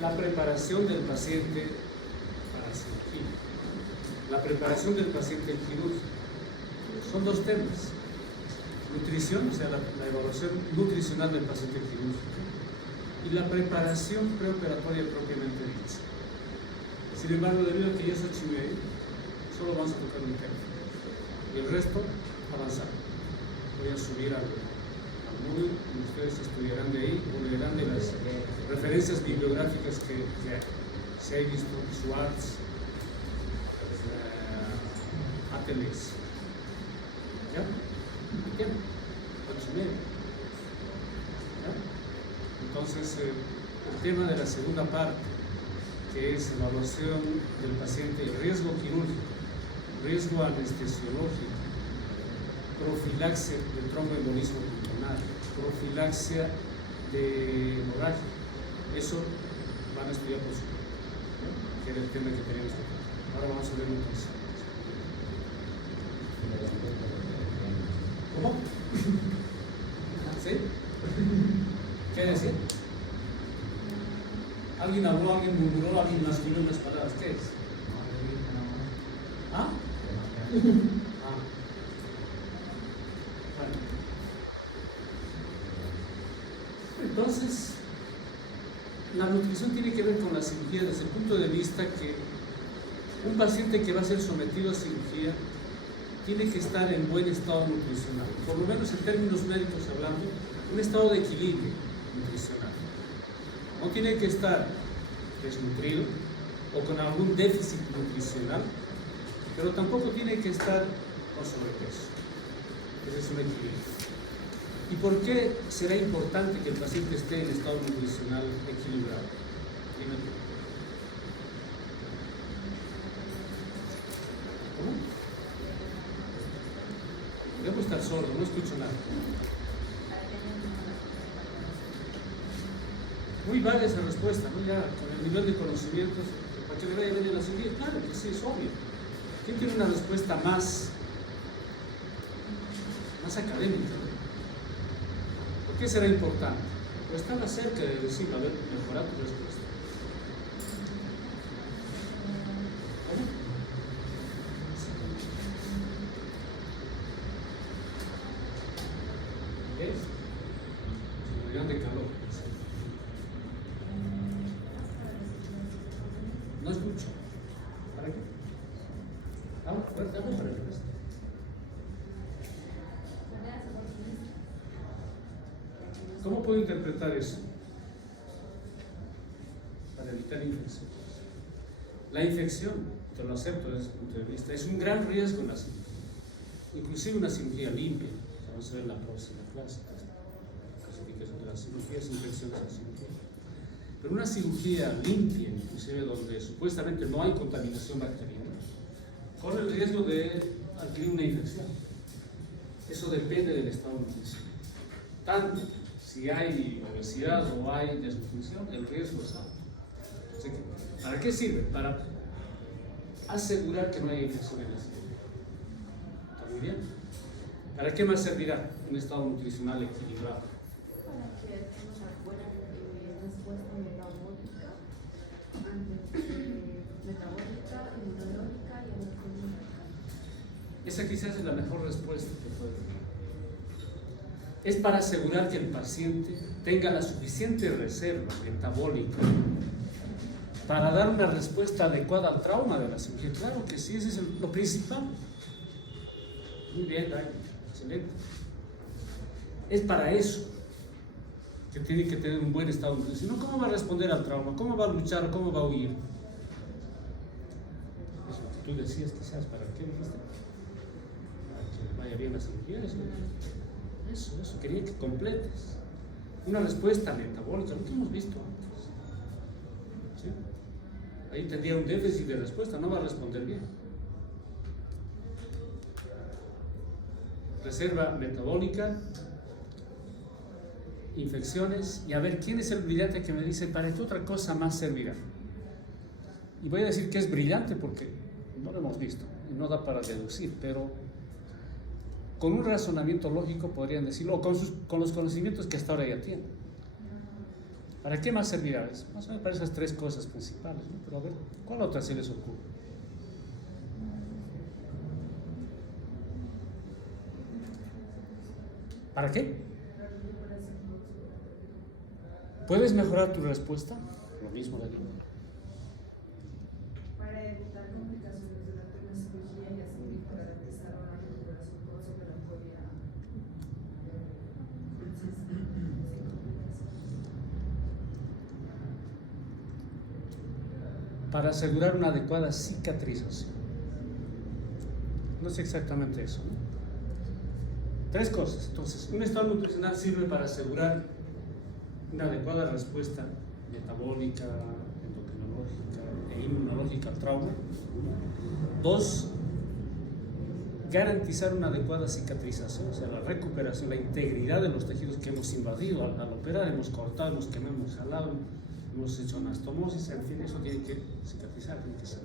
la preparación del paciente para cirugía, la preparación del paciente quirúrgico. Son dos temas: nutrición, o sea, la evaluación nutricional del paciente quirúrgico, y la preparación preoperatoria propiamente dicha. Sin embargo, debido a que ya es 8:30, solo vamos a tocar un tema y el resto avanzar. Voy a subir al Moodle y ustedes estudiarán de ahí o leerán de las referencias bibliográficas que se ha visto: Schwartz, Ateles. ¿Ya? Bien, 8:30. ¿Ya? Entonces, el tema de la segunda parte, que es evaluación del paciente, riesgo quirúrgico, riesgo anestesiológico, profilaxia del tromboembolismo pulmonar, profilaxia de hemorragia. Eso van a estudiar por su cuenta, ¿no? Que era el tema que teníamos que tratar. Ahora vamos a ver un caso. ¿Cómo? ¿Sí? ¿Qué decir? ¿Alguien habló, alguien murmuró, alguien masculó unas palabras? ¿Qué es? ¿Ah? Bueno. Entonces, la nutrición tiene que ver con la cirugía desde el punto de vista que un paciente que va a ser sometido a cirugía tiene que estar en buen estado nutricional, por lo menos en términos médicos hablando, un estado de equilibrio nutricional. No tiene que estar desnutrido o con algún déficit nutricional, pero tampoco tiene que estar con sobrepeso. Ese es un equilibrio. ¿Y por qué será importante que el paciente esté en estado nutricional equilibrado? Dime tú. ¿Cómo? Debo estar sordo, no escucho nada. Muy vaga esa respuesta, ¿no? Ya con el nivel de conocimientos, ¿para qué le vaya a venir la cirugía? Claro que sí, es obvio. ¿Quién tiene una respuesta más académica? ¿Por qué será importante? Pues estaba cerca de decir, a ver, mejorar tu respuesta. ¿Qué es? Se me de calor. No escucho. ¿Para qué? Vamos, fuerte, vamos para el resto. ¿Cómo puedo interpretar eso? Para evitar infecciones. La infección, te lo acepto desde ese punto de vista, es un gran riesgo en la cirugía. Inclusive una cirugía limpia. Vamos a ver en la próxima clase. Clasificación de las cirugías, infecciones en cirugía. Pero una cirugía limpia, inclusive donde supuestamente no hay contaminación bacteriana, corre el riesgo de adquirir una infección. Eso depende del estado nutricional. Tanto si hay obesidad o hay desnutrición, el riesgo es alto. Así que, ¿para qué sirve? Para asegurar que no haya infección en la cirugía. ¿Está muy bien? ¿Para qué más servirá un estado nutricional equilibrado? Para que tenga una buena respuesta metabólica, inmunológica y anatómica. Esa quizás es la mejor respuesta que puede dar. Es para asegurar que el paciente tenga la suficiente reserva metabólica para dar una respuesta adecuada al trauma de la cirugía. Claro que sí, ese es lo principal. Muy bien, Dani, excelente. Es para eso que tiene que tener un buen estado nutricional. ¿Cómo va a responder al trauma? ¿Cómo va a luchar? ¿Cómo va a huir? Eso que tú decías, quizás, ¿para qué dijiste? Para que vaya bien la cirugía. Eso, quería que completes. Una respuesta metabólica, lo que hemos visto antes. ¿Sí? Ahí tendría un déficit de respuesta, no va a responder bien. Reserva metabólica, infecciones, y a ver, ¿quién es el brillante que me dice para qué otra cosa más servirá? Y voy a decir que es brillante porque no lo hemos visto y no da para deducir, pero con un razonamiento lógico podrían decirlo, o con los conocimientos que hasta ahora ya tienen. ¿Para qué más servirá eso? Más o menos para esas tres cosas principales, ¿no? Pero a ver, ¿cuál otra se les ocurre? ¿Para qué? ¿Puedes mejorar tu respuesta? Lo mismo de aquí. Para evitar complicaciones durante una cirugía y así garantizar una recuperación postoperatoria sin complicaciones. Para asegurar una adecuada cicatrización. No es exactamente eso, ¿no? Tres cosas. Entonces, un estado nutricional sirve para asegurar una adecuada respuesta metabólica, endocrinológica e inmunológica al trauma. Dos, garantizar una adecuada cicatrización, o sea, la recuperación, la integridad de los tejidos que hemos invadido al operar, hemos cortado, hemos quemado, hemos jalado, hemos hecho anastomosis, en fin, eso tiene que cicatrizar, tiene que ser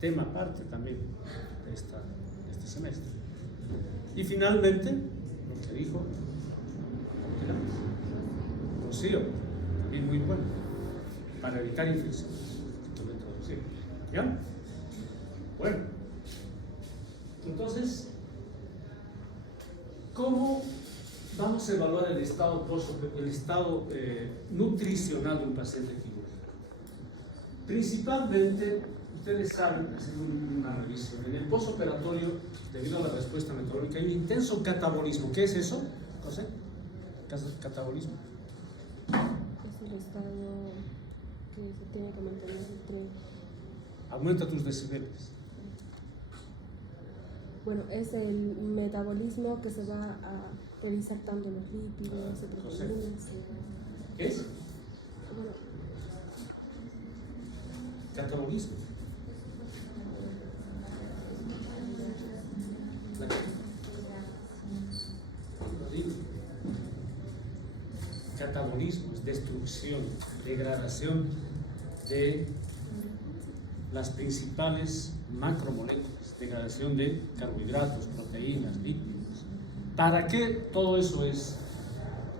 tema aparte también de este semestre. Y finalmente, lo que dijo Rocío, también muy bueno, para evitar infecciones. ¿Ya? Bueno, entonces, ¿cómo vamos a evaluar el estado nutricional de un paciente quirúrgico? Principalmente, ustedes saben, haciendo una revisión, en el postoperatorio, debido a la respuesta metabólica, hay un intenso catabolismo. ¿Qué es eso, José? Catabolismo. Es el estado que se tiene que mantener entre... Aumenta tus decibeles. Bueno, es el metabolismo que se va a realizar tanto en los lípidos, en proteínas. ¿Qué es? Bueno, Catabolismo. Catabolismo es destrucción, degradación de las principales macromoléculas, degradación de carbohidratos, proteínas, lípidos. ¿Para qué todo eso es,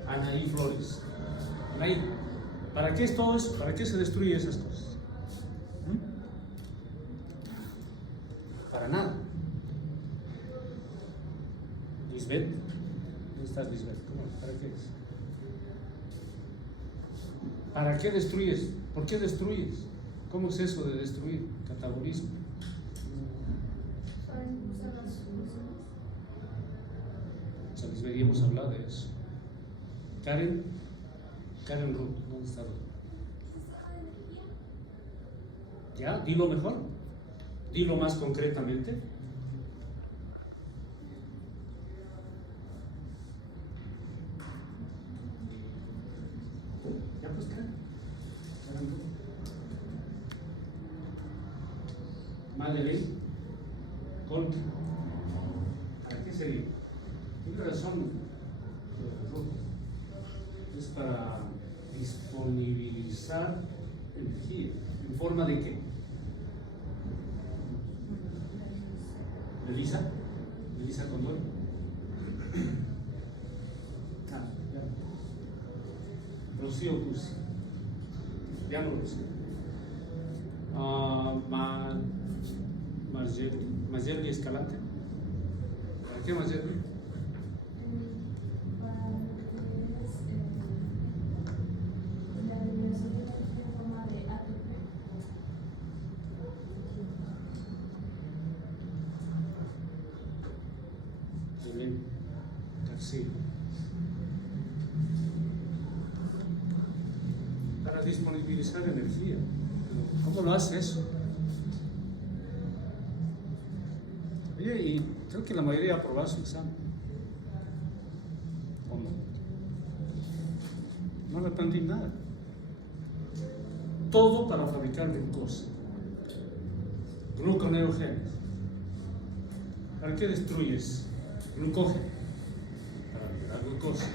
Anaí Flores? Anaí, ¿para qué es todo eso? ¿Para qué se destruyen esas cosas? Para nada. Lisbeth, ¿dónde estás, Lisbeth? ¿Para qué es? ¿Para qué destruyes? ¿Por qué destruyes? ¿Cómo es eso de destruir? Catabolismo. O sea, Lisbeth, hemos hablado de eso. Karen Ruth, ¿dónde está Ruth? ¿Ya? Dilo mejor. Dilo más concretamente. Ya pues, Karen Ruth. Madeleine Colque. ¿Para qué sería? Tiene razón, Ruth. Es para disponibilizar energía. ¿En forma de qué? ¿Melissa? ¿Melissa Condor? Ah, ya. Rocío Cursi. Llamo Rocío. Margerli Escalante. ¿Para qué Margerli? Sí. Para disponibilizar energía. ¿Cómo lo hace eso? Oye, y creo que la mayoría ha aprobado su examen. ¿O no? No aprendí nada. Todo para fabricar glucosa. Gluconeogenes. ¿Para qué destruyes glucógeno? Glucosa.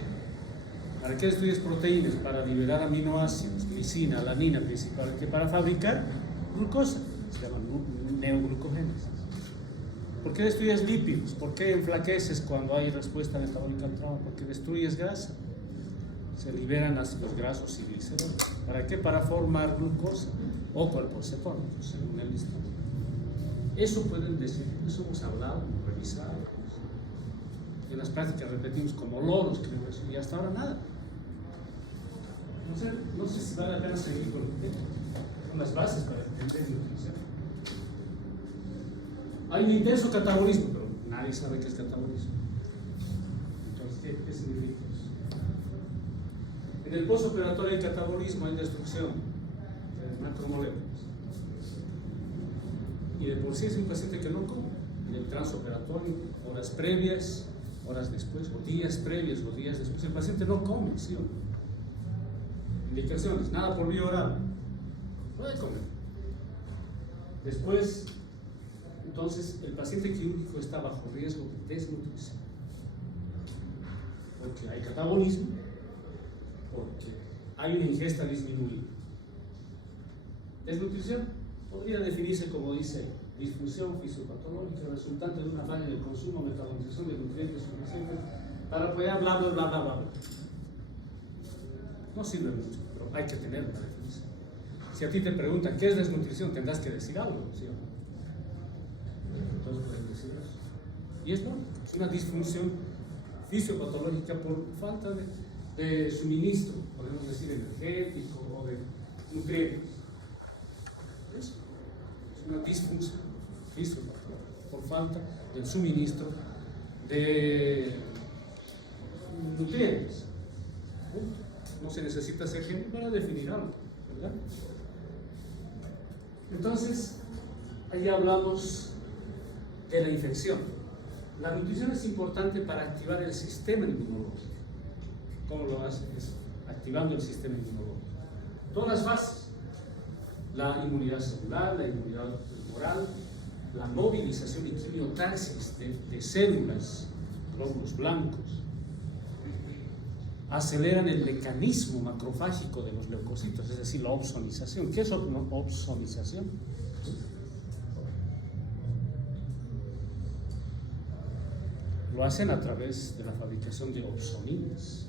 ¿Para qué destruyes proteínas? Para liberar aminoácidos, glicina, alanina principalmente, para fabricar glucosa. Se llaman neoglucogénesis. ¿Por qué destruyes lípidos? ¿Por qué enflaqueces cuando hay respuesta metabólica al trauma? Porque destruyes grasa. Se liberan ácidos grasos y glicerol. ¿Para qué? Para formar glucosa o cuerpos cetónicos, según el listado. Eso pueden decir, eso hemos hablado, hemos revisado. En las prácticas repetimos como loros, creo eso, y hasta ahora nada. No sé si vale la pena seguir con el tema. Son las bases para entender nutrición. Hay un intenso catabolismo, pero nadie sabe qué es catabolismo. Entonces, ¿qué significa eso? En el postoperatorio hay catabolismo, hay destrucción de macromoléculas. Y de por sí es un paciente que no come. En el transoperatorio, horas previas, horas después, o días previos o días después, el paciente no come, ¿sí o no? Indicaciones, nada por vía oral, puede comer. Después, entonces, el paciente quirúrgico está bajo riesgo de desnutrición. Porque hay catabolismo, porque hay una ingesta disminuida. Desnutrición podría definirse como dice, disfunción fisiopatológica resultante de una falla en el consumo o metabolización de nutrientes suficientes para poder bla bla bla bla bla. No sirve mucho, pero hay que tener una definición. Si a ti te preguntan qué es desnutrición, tendrás que decir algo, ¿sí o no? Entonces pueden decir eso. Y es lógico, es una disfunción fisiopatológica por falta de suministro, podemos decir energético o de nutrientes. Eso es una disfunción fisiopatológica por falta del suministro de nutrientes. No se necesita ser genio para definir algo, ¿verdad? Entonces, ahí hablamos de la infección. La nutrición es importante para activar el sistema inmunológico. ¿Cómo lo hace? Es activando el sistema inmunológico. Todas las fases. La inmunidad celular, la inmunidad tumoral, la movilización y quimiotaxis de células, glóbulos blancos, aceleran el mecanismo macrofágico de los leucocitos, es decir, la opsonización. ¿Qué es opsonización? Lo hacen a través de la fabricación de opsoninas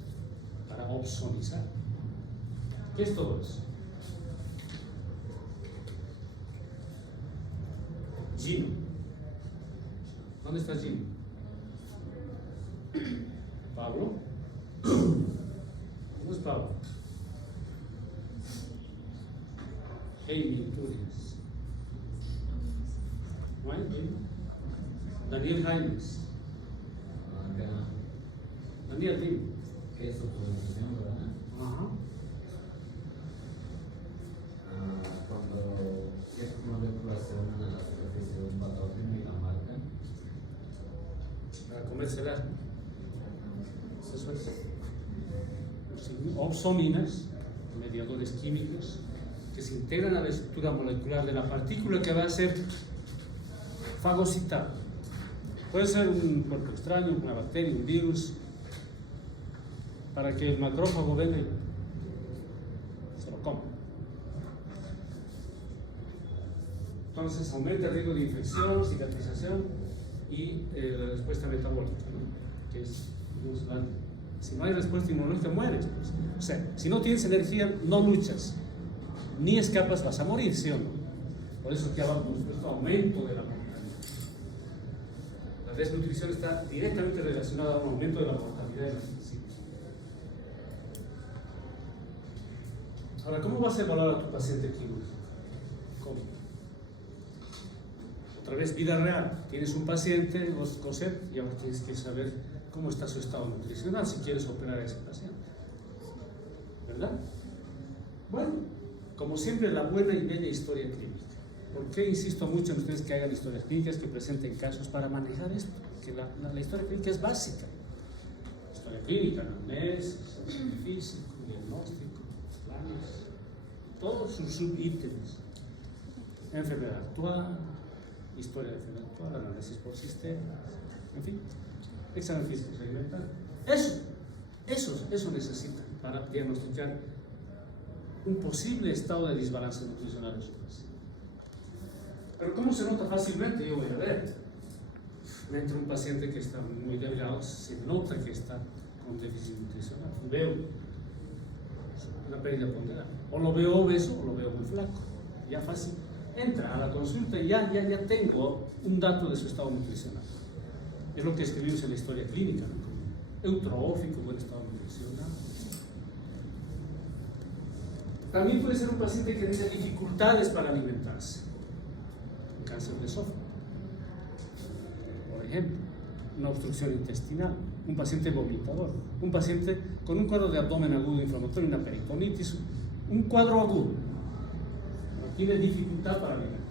para opsonizar. ¿Qué es todo eso? Gino. ¿Dónde está Gino? ¿Pablo? ¿Cómo es Pablo? Amy Turias. ¿No hay Gino? Daniel Jaimes. Daniel, dime. ¿Qué es opsonización, verdad? Ajá. Cuando ciertas moléculas se unen a la superficie de un patógeno y la marcan. Para comérselas. Eso es. Opsoninas, mediadores químicos, que se integran a la estructura molecular de la partícula que va a ser fagocitada. Puede ser un cuerpo extraño, una bacteria, un virus, para que el macrófago venga y se lo coma. Entonces aumenta el riesgo de infección, cicatrización y la respuesta metabólica, ¿no? Que es, si no hay respuesta inmunológica, mueres. Pues. O sea, si no tienes energía, no luchas, ni escapas, vas a morir, ¿sí o no? Por eso que hablamos de este aumento de la mortalidad. La desnutrición está directamente relacionada a un aumento de la mortalidad de las personas. Ahora, ¿cómo vas a evaluar a tu paciente quirúrgico? ¿Cómo? Otra vez, vida real. Tienes un paciente, COSET, y ahora tienes que saber cómo está su estado nutricional si quieres operar a ese paciente. ¿Verdad? Bueno, como siempre, la buena y bella historia clínica. ¿Por qué insisto mucho en ustedes que hagan historias clínicas, que presenten casos para manejar esto? Porque la historia clínica es básica. Historia clínica, anamnesis, físico, diagnóstico, planes, todos sus subítems. Enfermedad actual, historia de enfermedad actual, análisis por sistemas, en fin, examen físico segmental. Eso necesitan para diagnosticar un posible estado de desbalance nutricional en su paciente. Pero ¿cómo se nota fácilmente? Yo voy a ver. Me entra un paciente que está muy delgado, se nota que está con déficit nutricional. Veo una pérdida ponderal. O lo veo obeso o lo veo muy flaco. Ya fácil. Entra a la consulta y ya tengo un dato de su estado nutricional. Es lo que escribimos en la historia clínica, ¿no? Eutrófico, buen estado nutricional. También puede ser un paciente que tiene dificultades para alimentarse. Un cáncer de esófago, por ejemplo, una obstrucción intestinal, un paciente vomitador, un paciente con un cuadro de abdomen agudo inflamatorio, una peritonitis, un cuadro agudo, tiene dificultad para alimentarse.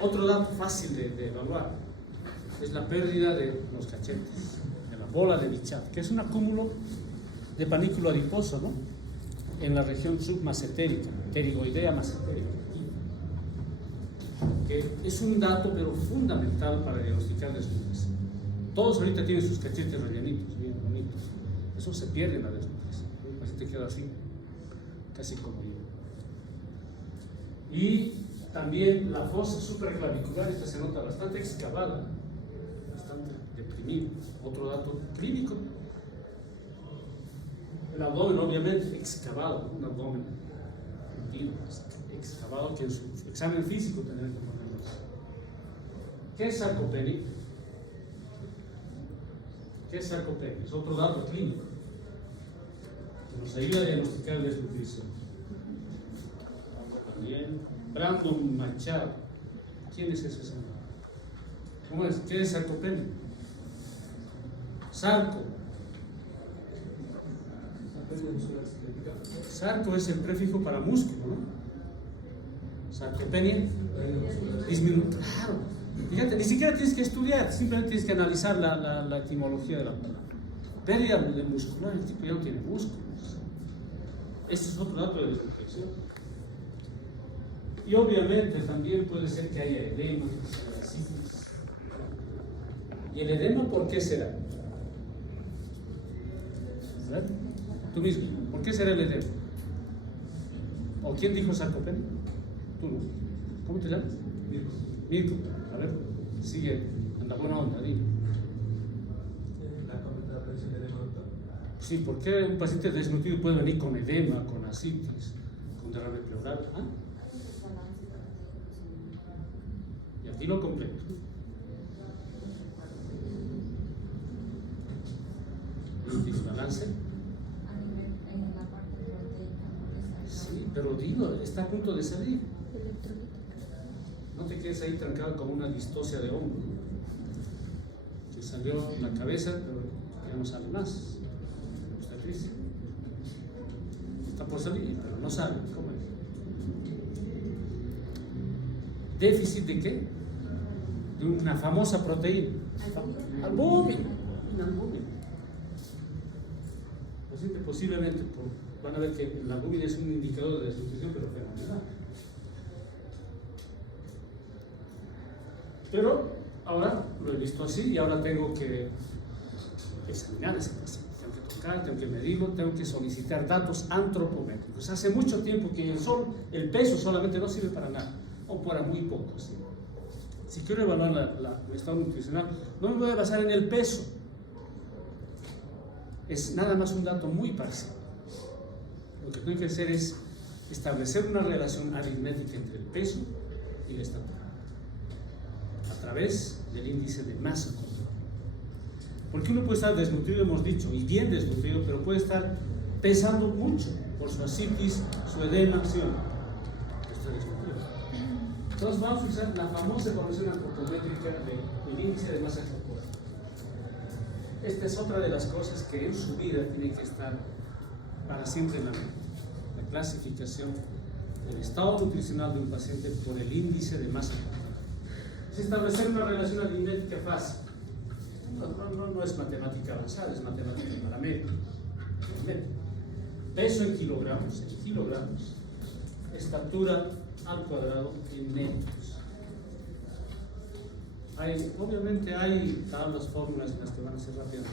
Otro dato fácil de evaluar es la pérdida de los cachetes, de la bola de Bichat, que es un acúmulo de panículo adiposo, ¿no? En la región submasentérica, pterigoidea masentérica, que es un dato pero fundamental para diagnosticar desnutrición. Todos ahorita tienen sus cachetes rellenitos, bien bonitos. Eso se pierde en la desnutrición. El paciente queda así, casi como yo. Y también la fosa supraclavicular, esta se nota bastante excavada, bastante deprimida. Otro dato clínico. El abdomen, obviamente, excavado, un abdomen hundido, excavado, que en su examen físico tendrán que ponerlo. ¿Qué es sarcopenia? ¿Qué es sarcopenia? Es otro dato clínico que nos ayuda a diagnosticar desnutrición. También, Brandon Machado. ¿Quién es ese señor? ¿Cómo es? ¿Qué es sarcopenia? Sarco. Sarco es el prefijo para músculo, ¿no? Sarcopenia, disminuye. Claro, fíjate, ni siquiera tienes que estudiar, simplemente tienes que analizar la etimología de la palabra. Pérdida de muscular, el tipo ya no tiene músculos. Este es otro dato de desnutrición. Y obviamente también puede ser que haya edema, sífilis. ¿Y el edema por qué será? ¿Verdad? Tú mismo, ¿por qué será el edema? ¿O quién dijo sarcopenia? Tú no. ¿Cómo te llamas? Mirko. A ver, sigue en la buena onda, dime. Sí, ¿por qué un paciente desnutrido puede venir con edema, con ascitis, con derrame pleural? ¿Ah? Y aquí lo completo. ¿Desbalance? Sí, pero digo, está a punto de salir. No te quedes ahí trancado como una distosia de hombro, ¿no? Te salió la cabeza, pero ya no sale más. Está triste. Está por salir, pero no sale. ¿Cómo es? ¿Déficit de qué? De una famosa proteína. Albúmina. Albúmina. Posiblemente van a ver que la albúmina es un indicador de desnutrición, pero fenomenal. Pero ahora lo he visto así y ahora tengo que examinar a ese paciente. Tengo que tocar, tengo que medirlo, tengo que solicitar datos antropométricos. Hace mucho tiempo que el peso solamente no sirve para nada, o para muy poco. ¿Sí? Si quiero evaluar el estado nutricional, no me voy a basar en el peso. Es nada más un dato muy parcial. Lo que tengo que hacer es establecer una relación aritmética entre el peso y la estatura a través del índice de masa corporal. Porque uno puede estar desnutrido, hemos dicho, y bien desnutrido, pero puede estar pesando mucho por su ascitis, su edema, ¿sí o no? Está desnutrido. Entonces vamos a usar la famosa evaluación antropométrica del índice de masa corporal. Esta es otra de las cosas que en su vida tiene que estar para siempre en la mente. La clasificación del estado nutricional de un paciente por el índice de masa corporal. Es establecer una relación aritmética fácil. No es matemática avanzada, es matemática paramétrica. Peso en kilogramos, estatura al cuadrado en metros. Obviamente hay tablas, fórmulas en las que van a ser rápidamente.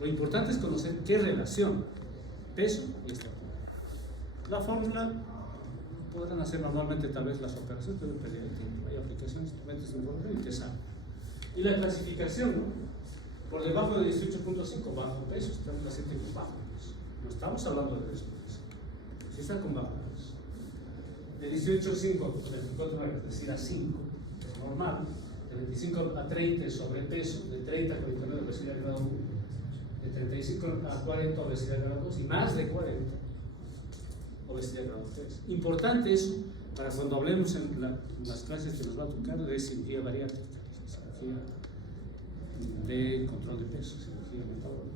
Lo importante es conocer qué relación, peso y estatura. La fórmula podrán hacer normalmente tal vez las operaciones, pero perder el tiempo. Hay aplicaciones, tú metes un fórmula y te sale. Y la clasificación, ¿no? Por debajo de 18.5 bajo peso está un paciente con bajo peso. No estamos hablando de después. Si está con válvulas. De 18 a 5 a 24 horas, es decir, a 5, es normal. De 25 a 30 es sobrepeso. De 30 a 49 obesidad grado 1. De 35 a 40 obesidad grado 2. Y más de 40 obesidad grado 3. Importante eso para cuando hablemos en las clases que nos va a tocar de cirugía bariátrica, cirugía de control de peso, cirugía metabólica.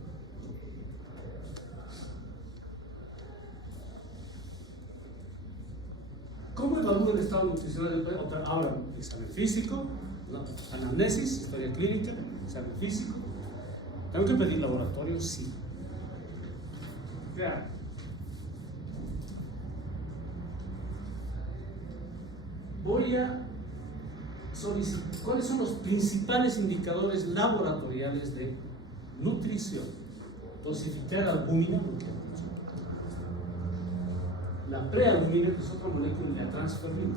¿Cómo evalúa el estado nutricional del paciente? Ahora, examen físico, anamnesis, historia clínica, examen físico. ¿Tengo que pedir laboratorio? Sí. Vean. Voy a solicitar cuáles son los principales indicadores laboratoriales de nutrición. Dosificar albúmina, la prealbúmina, que es otra molécula, y la transferrina.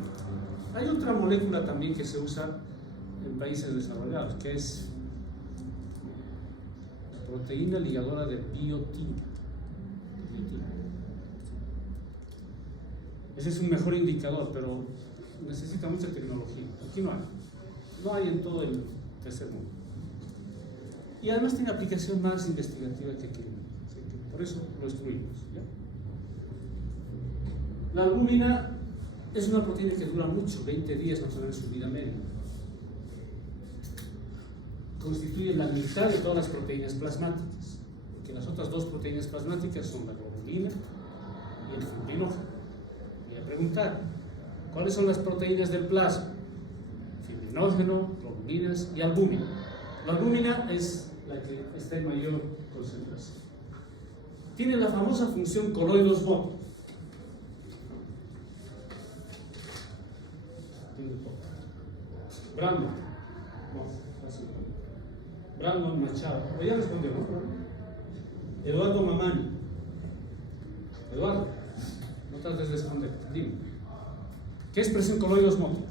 Hay otra molécula también que se usa en países desarrollados, que es la proteína ligadora de biotina. Ese es un mejor indicador, pero necesita mucha tecnología. Aquí no hay. No hay en todo el tercer mundo. Y además tiene aplicación más investigativa que aquí. Por eso lo excluimos. ¿Ya? La albúmina es una proteína que dura mucho, 20 días más o menos su vida media. Constituye la mitad de todas las proteínas plasmáticas, porque las otras dos proteínas plasmáticas son la globulina y el fibrinógeno. Voy a preguntar, ¿cuáles son las proteínas del plasma? Fibrinógeno, globulinas y albúmina. La albúmina es la que está en mayor concentración. Tiene la famosa función coloidosmótica. Brandon Machado. Ya respondió, ¿no? Eduardo Mamani. Eduardo, no trates de responder. Dime. ¿Qué es presión coloidosmótica?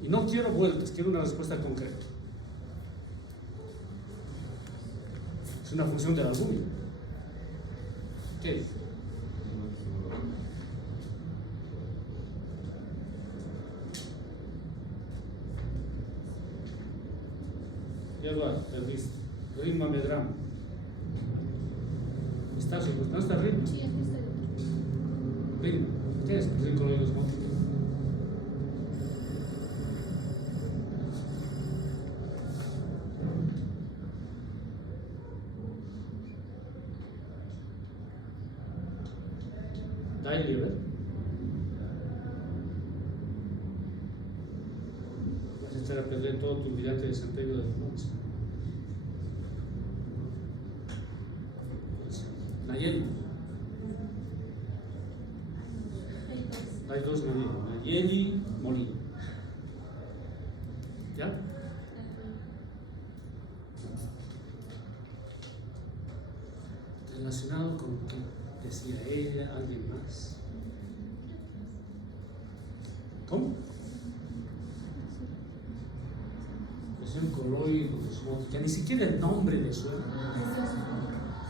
Y no quiero vueltas, quiero una respuesta concreta. Es una función de la albúmina. ¿Qué es? Ya lo has visto. Ritmo Medrano. ¿Estás seguro? ¿No está ritmo? Sí, aquí está. Ritmo. ¿Qué es presión coloidosmótica? Dale, ¿verdad? Vas a echar a perder todo tu brillante desempeño de la noche. Nayeli. Hay dos Nayeli. Nayeli Molina. ¿Ya? Relacionado con qué decía ella, alguien más. ¿Cómo? Presión coloidosmótica, ni siquiera el nombre le suena.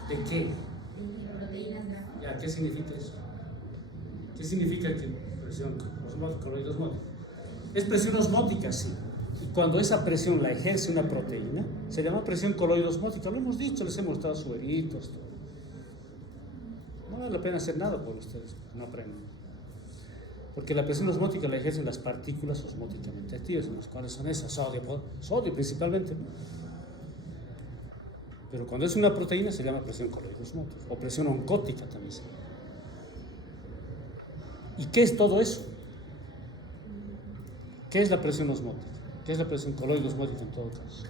¿De qué? Ya, ¿qué significa eso? ¿Qué significa que presión coloidosmótica? Es presión osmótica, sí. Y cuando esa presión la ejerce una proteína, se llama presión coloidosmótica. Lo hemos dicho, les hemos mostrado sueritos, todo. No vale la pena hacer nada por ustedes, no aprendan. Porque la presión osmótica la ejercen las partículas osmóticamente activas, en las cuales son esas, sodio principalmente, ¿no? Pero cuando es una proteína se llama presión coloidosmótica, o presión oncótica también se llama. ¿Y qué es todo eso? ¿Qué es la presión osmótica? ¿Qué es la presión coloidosmótica en todo caso?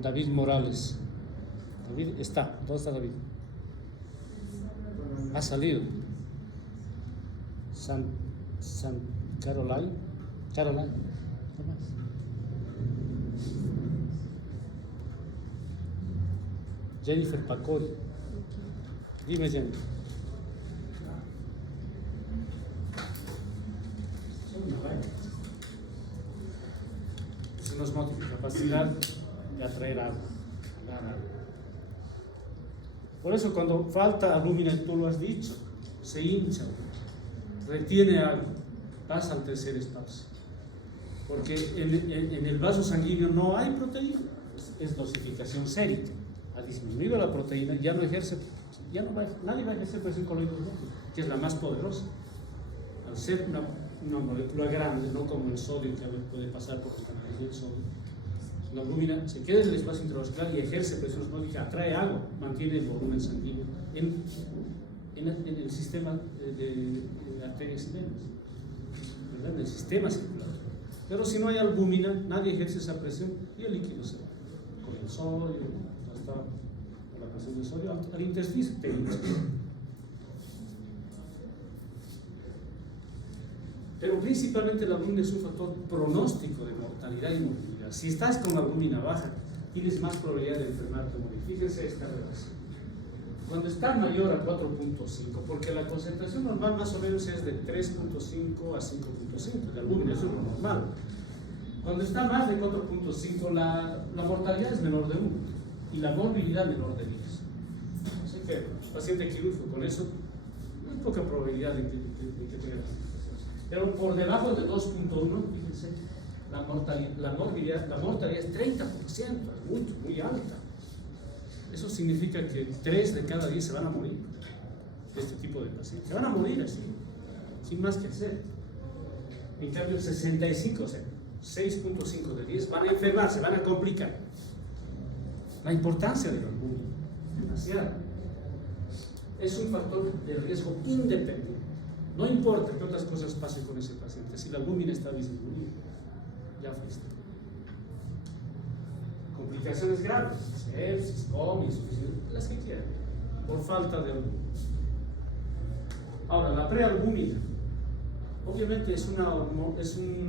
David Morales. David está. ¿Dónde está David? Ha salido. San Caroline. Caroline. ¿Qué más? Jennifer Pacori. Dime, Jennifer. Es una osmótica, capacidad de atraer agua. jalar algo. Por eso cuando falta albúmina, tú lo has dicho, se hincha, retiene algo, pasa al tercer espacio. Porque en el vaso sanguíneo no hay proteína, es dosificación sérica. Ha disminuido la proteína, ya no ejerce, nadie va a ejercer presión colóide osmótica, que es la más poderosa. Al ser una molécula grande, no como el sodio, que a veces puede pasar por los canales del sodio, la albúmina se queda en el espacio intravascular y ejerce presión osmótica, atrae agua, mantiene el volumen sanguíneo en el sistema de arterias y venas, ¿verdad? En el sistema circulatorio. Pero si no hay albúmina, nadie ejerce esa presión y el líquido se va con el sodio, hasta la presión del sodio al intersticio te hincha. Pero principalmente la albúmina es un factor pronóstico de mortalidad y morbilidad. Si estás con albúmina baja, tienes más probabilidad de enfermarte o morir. Fíjense esta relación. Cuando está mayor a 4.5, porque la concentración normal más o menos es de 3.5 a 5.5 de albúmina, eso es lo normal. Cuando está más de 4.5, la mortalidad es menor de 1 y la morbilidad menor de 10. Así que el paciente quirúrgico con eso, hay poca probabilidad de que tenga. Pero por debajo de 2.1, fíjense, la mortalidad es 30%, es muy alta. Eso significa que 3 de cada 10 se van a morir de este tipo de pacientes. Se van a morir así, sin más que hacer. En cambio, el 65, o sea, 6.5 de 10 van a enfermar, se van a complicar. La importancia de la albúmina, demasiado. Es un factor de riesgo independiente. No importa que otras cosas pasen con ese paciente, si la albúmina está disminuida, ya fuiste. Complicaciones graves, sepsis, coma, insuficiencia, las que quieran, por falta de albúmina. Ahora, la prealbúmina, obviamente es una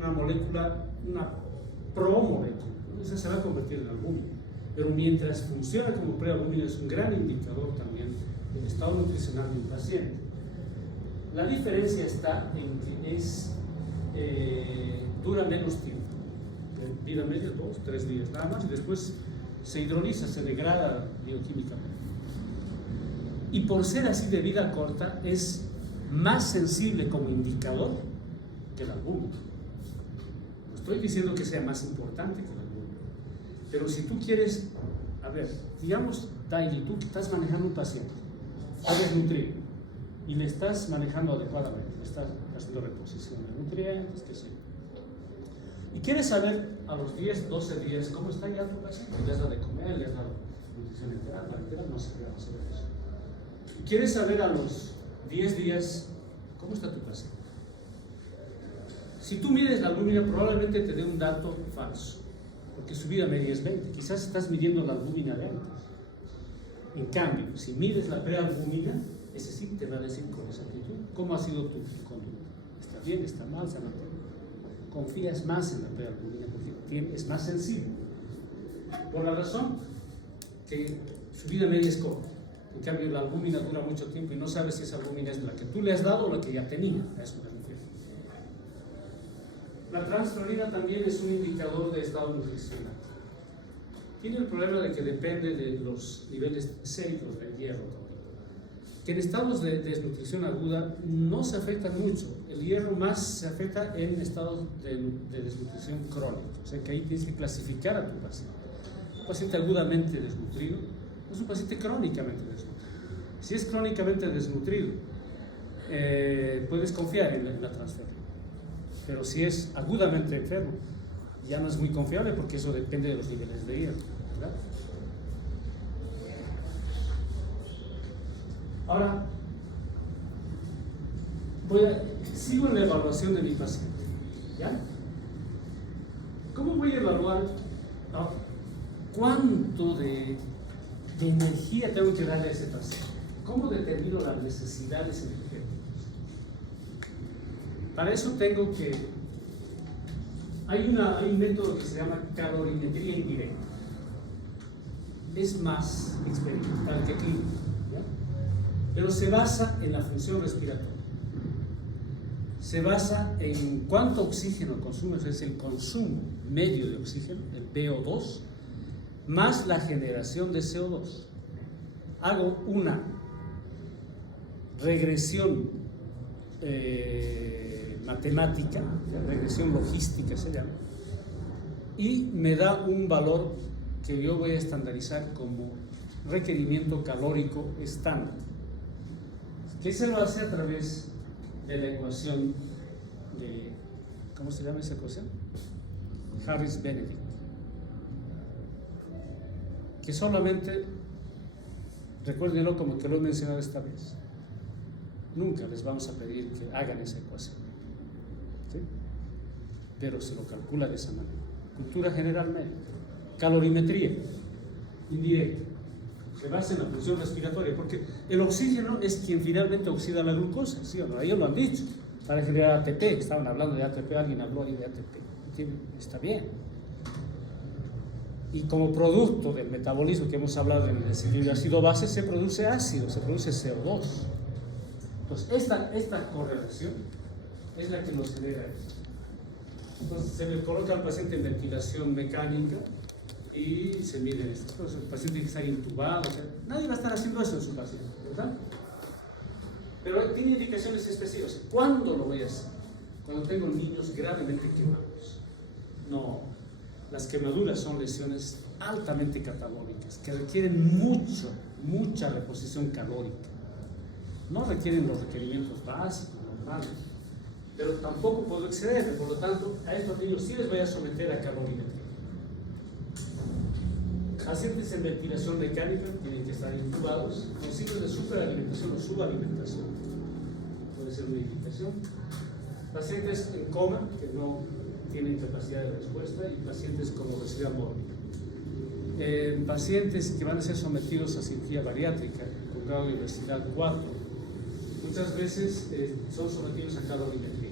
molécula, una promolécula, esa se va a convertir en albúmina, pero mientras funciona como prealbúmina es un gran indicador también del estado nutricional de un paciente. La diferencia está en que dura menos tiempo, vida media 2-3 días nada más, y después se hidroliza, se degrada bioquímicamente. Y por ser así de vida corta, es más sensible como indicador que el albúmina. No estoy diciendo que sea más importante que el albúmina, pero si tú quieres, a ver, digamos, Daily, tú estás manejando un paciente, está desnutrido, y le estás manejando adecuadamente, le estás haciendo reposición de nutrientes, qué sé yo. Y quieres saber a los 10, 12 días cómo está ya tu paciente. Le has dado de comer, le has dado nutrición enteral, no se puede hacer eso. Y quieres saber a los 10 días cómo está tu paciente. Si tú mides la albúmina, probablemente te dé un dato falso, porque su vida media es 20. Quizás estás midiendo la albúmina de antes. En cambio, si mides la prealbúmina, ese sí te va a decir con exactitud cómo ha sido tu conducta. ¿Está bien? ¿Está mal? ¿Se mantiene? Confías más en la prealbúmina porque es más sensible. Por la razón que su vida media es corta. En cambio, la albúmina dura mucho tiempo y no sabes si esa albúmina es la que tú le has dado o la que ya tenía. A eso me refiero. La transferrina también es un indicador de estado nutricional. Tiene el problema de que depende de los niveles séricos del hierro también. Que en estados de desnutrición aguda no se afecta mucho. El hierro más se afecta en estados de desnutrición crónica. O sea que ahí tienes que clasificar a tu paciente. Un paciente agudamente desnutrido es un paciente crónicamente desnutrido. Si es crónicamente desnutrido, puedes confiar en la transferrina. Pero si es agudamente enfermo, ya no es muy confiable porque eso depende de los niveles de hierro, ¿verdad? Ahora, sigo en la evaluación de mi paciente, ¿ya? ¿Cómo voy a evaluar cuánto de energía tengo que darle a ese paciente? ¿Cómo determino las necesidades energéticas? Para eso tengo que... Hay un método que se llama calorimetría indirecta. Es más experimental que clínico, ¿ya? Pero se basa en la función respiratoria. Se basa en cuánto oxígeno consumes, es el consumo medio de oxígeno, el VO2, más la generación de CO2. Hago una regresión matemática, regresión logística se llama, y me da un valor que yo voy a estandarizar como requerimiento calórico estándar, que se lo hace a través de la ecuación de, ¿cómo se llama esa ecuación? Harris-Benedict, que solamente, recuérdenlo como que lo he mencionado esta vez, nunca les vamos a pedir que hagan esa ecuación, ¿sí? Pero se lo calcula de esa manera. Cultura general médica, calorimetría indirecta, se basa en la función respiratoria, porque el oxígeno es quien finalmente oxida la glucosa, ¿sí o no? Ellos lo han dicho, para generar ATP, estaban hablando de ATP, alguien habló ahí de ATP, está bien. Y como producto del metabolismo que hemos hablado en el desequilibrio ácido-base, se produce ácido, se produce CO2. Entonces, esta correlación es la que nos genera esto. Entonces, se le coloca al paciente en ventilación mecánica y se miden estas cosas. El paciente tiene que estar intubado, o sea, nadie va a estar haciendo eso en su paciente, ¿verdad? Pero tiene indicaciones específicas. ¿Cuándo lo voy a hacer? Cuando tengo niños gravemente quemados. No, las quemaduras son lesiones altamente catabólicas que requieren mucha reposición calórica. No requieren los requerimientos básicos, normales, pero tampoco puedo excederme. Por lo tanto, a estos niños sí les voy a someter a calorimetría. Pacientes en ventilación mecánica tienen que estar intubados con signos de superalimentación o subalimentación. Puede ser una indicación. Pacientes en coma que no tienen capacidad de respuesta y pacientes con obesidad mórbida. Pacientes que van a ser sometidos a cirugía bariátrica con grado de obesidad 4, muchas veces son sometidos a calorimetría.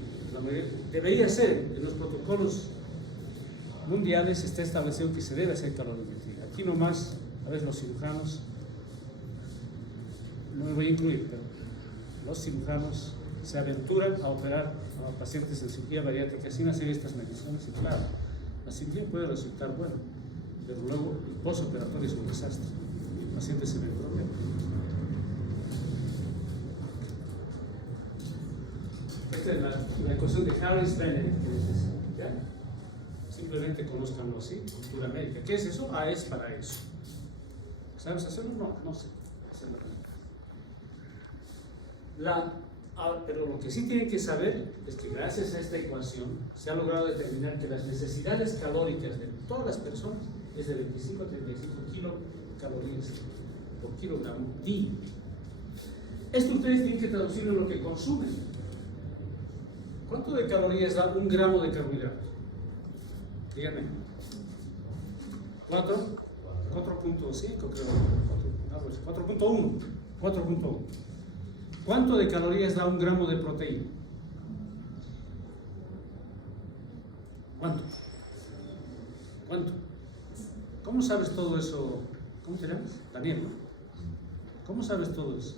Debería ser, en los protocolos mundiales está establecido que se debe hacer calorimetría. Aquí nomás, a veces los cirujanos, no me voy a incluir, pero los cirujanos se aventuran a operar a pacientes en cirugía bariátrica sin hacer estas mediciones y claro, la cirugía puede resultar buena, pero luego el postoperatorio es un desastre. El paciente se ve problema. Esta es la ecuación de Harris-Benedict que les decía, ¿ya? Simplemente conózcanlo así, cultura médica. ¿Qué es eso? Ah, es para eso. ¿Sabes hacerlo? No sé hacerlo. Pero lo que sí tienen que saber es que gracias a esta ecuación se ha logrado determinar que las necesidades calóricas de todas las personas es de 25 a 35 kilocalorías por kilogramo día. Esto ustedes tienen que traducirlo en lo que consumen. ¿Cuánto de calorías da un gramo de carbohidrato? Díganme. 4.5 creo. 4.1. ¿Cuánto de calorías da un gramo de proteína? ¿Cuánto? ¿Cómo sabes todo eso? ¿Cómo te llamas? Daniel. ¿Cómo sabes todo eso?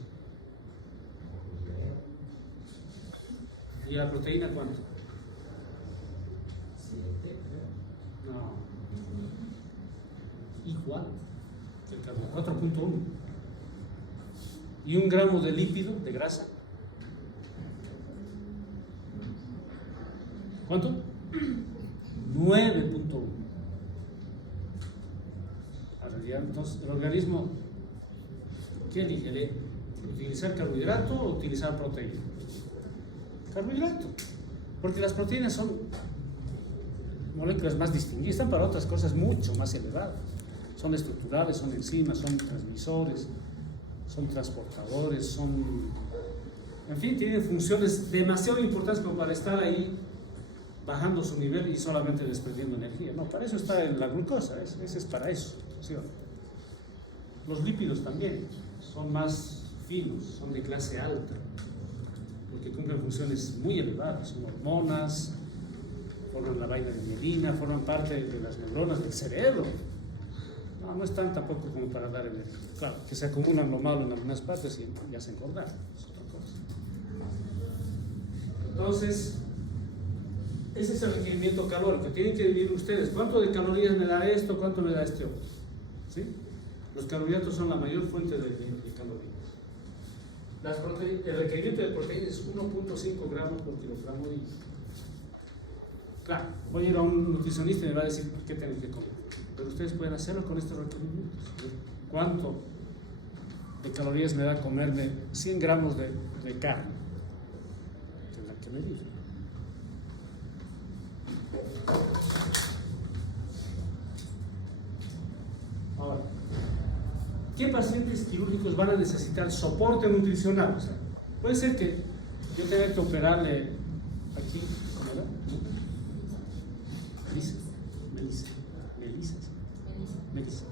¿Y la proteína cuánto? No. Igual que el carbohidrato, 4.1. ¿Y un gramo de lípido, de grasa? ¿Cuánto? 9.1. Entonces, el organismo, ¿qué elige? ¿Utilizar carbohidrato o utilizar proteína? Carbohidrato. Porque las proteínas son moléculas más distinguidas, están para otras cosas mucho más elevadas. Son estructurales, son enzimas, son transmisores, son transportadores, en fin, tienen funciones demasiado importantes como para estar ahí bajando su nivel y solamente desprendiendo energía. No, para eso está la glucosa, ese es para eso, ¿sí o no? Los lípidos también son más finos, son de clase alta, porque cumplen funciones muy elevadas, son hormonas, forman la vaina de mielina, forman parte de las neuronas del cerebro. No están tampoco como para dar energía. Claro, que se acumulan lo malo en algunas partes y hacen engordar, es otra cosa. Entonces, ese es el requerimiento calórico. Tienen que dividir ustedes cuánto de calorías me da esto, cuánto me da este otro. ¿sí? Los carbohidratos son la mayor fuente de calorías. El requerimiento de proteína es 1.5 gramos por kilogramo día. Claro, voy a ir a un nutricionista y me va a decir qué tienen que comer. Pero ustedes pueden hacerlo con estos requerimientos. ¿Cuánto de calorías me da comerme 100 gramos de carne? Tendrán que medir. Ahora, ¿qué pacientes quirúrgicos van a necesitar soporte nutricional? O sea, puede ser que yo tenga que operarle aquí, ¿verdad? Melissa.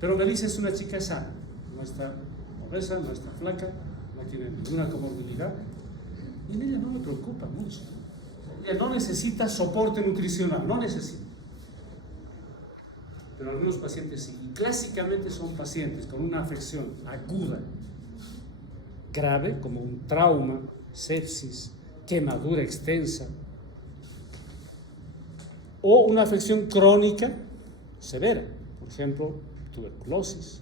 Pero Melissa es una chica sana, no está obesa, no está flaca, no tiene ninguna comorbilidad, y en ella no me preocupa mucho. Ella no necesita soporte nutricional, no necesita. Pero algunos pacientes sí, y clásicamente son pacientes con una afección aguda, grave, como un trauma, sepsis, quemadura extensa, o una afección crónica severa, por ejemplo, tuberculosis,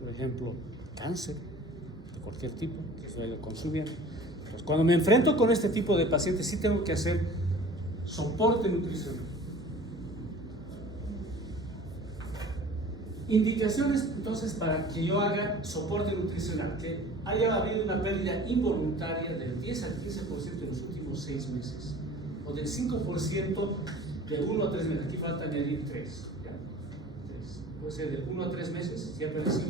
por ejemplo, cáncer de cualquier tipo que se vaya consumiendo. Pues cuando me enfrento con este tipo de pacientes, sí tengo que hacer soporte nutricional. Indicaciones, entonces, para que yo haga soporte nutricional, que haya habido una pérdida involuntaria del 10 al 15% en los últimos 6 meses, o del 5% de 1 a 3 meses. Aquí falta añadir 3. ¿Ya? 3. Puede ser de 1 a 3 meses, siempre el 5%.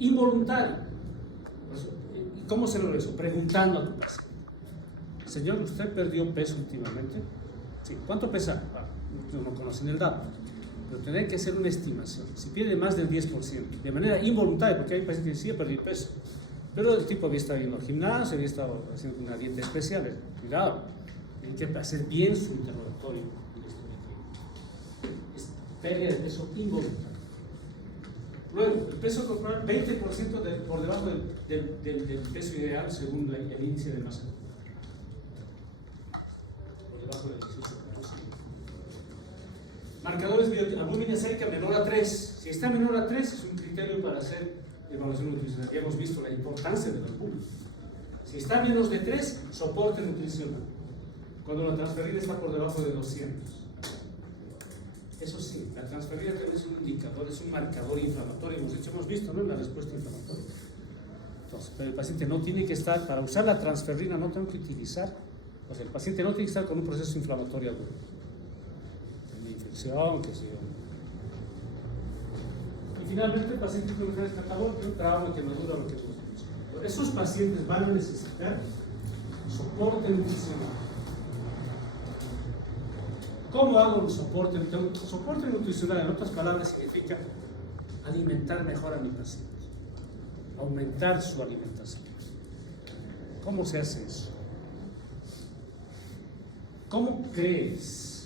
Involuntario. ¿Y cómo se logra eso? Preguntando a tu paciente. Señor, ¿usted perdió peso últimamente? Sí. ¿Cuánto pesa? No conocen el dato. Pero tendrán que hacer una estimación. Si pierde más del 10%, de manera involuntaria, porque hay pacientes que sí han perdido peso, pero el tipo había estado yendo al gimnasio, había estado haciendo una dieta especial. Cuidado, hay que hacer bien su interrogatorio. Es pérdida de peso involuntaria. Luego, el peso corporal, 20% por debajo del peso ideal según el índice de masa. Por debajo del 18%. Marcadores albúmina sérica menor a 3. Si está menor a 3 es un criterio para hacer evaluación nutricional. Ya hemos visto la importancia del albúmina. Si está menos de 3, soporte nutricional. Cuando la transferrina está por debajo de 200. Eso sí, la transferrina también es un indicador, es un marcador inflamatorio. Hemos visto, ¿no?, la respuesta inflamatoria. Entonces, pero el paciente no tiene que estar, para usar la transferrina no tengo que utilizar, o sea, el paciente no tiene que estar con un proceso inflamatorio agudo. Qué sé yo. Y finalmente el paciente con enfermedades catabólicas, trauma, quemadura, lo que hemos dicho. Esos pacientes van a necesitar soporte nutricional. ¿Cómo hago un soporte? Soporte nutricional, en otras palabras, significa alimentar mejor a mi paciente, aumentar su alimentación. ¿Cómo se hace eso? ¿Cómo crees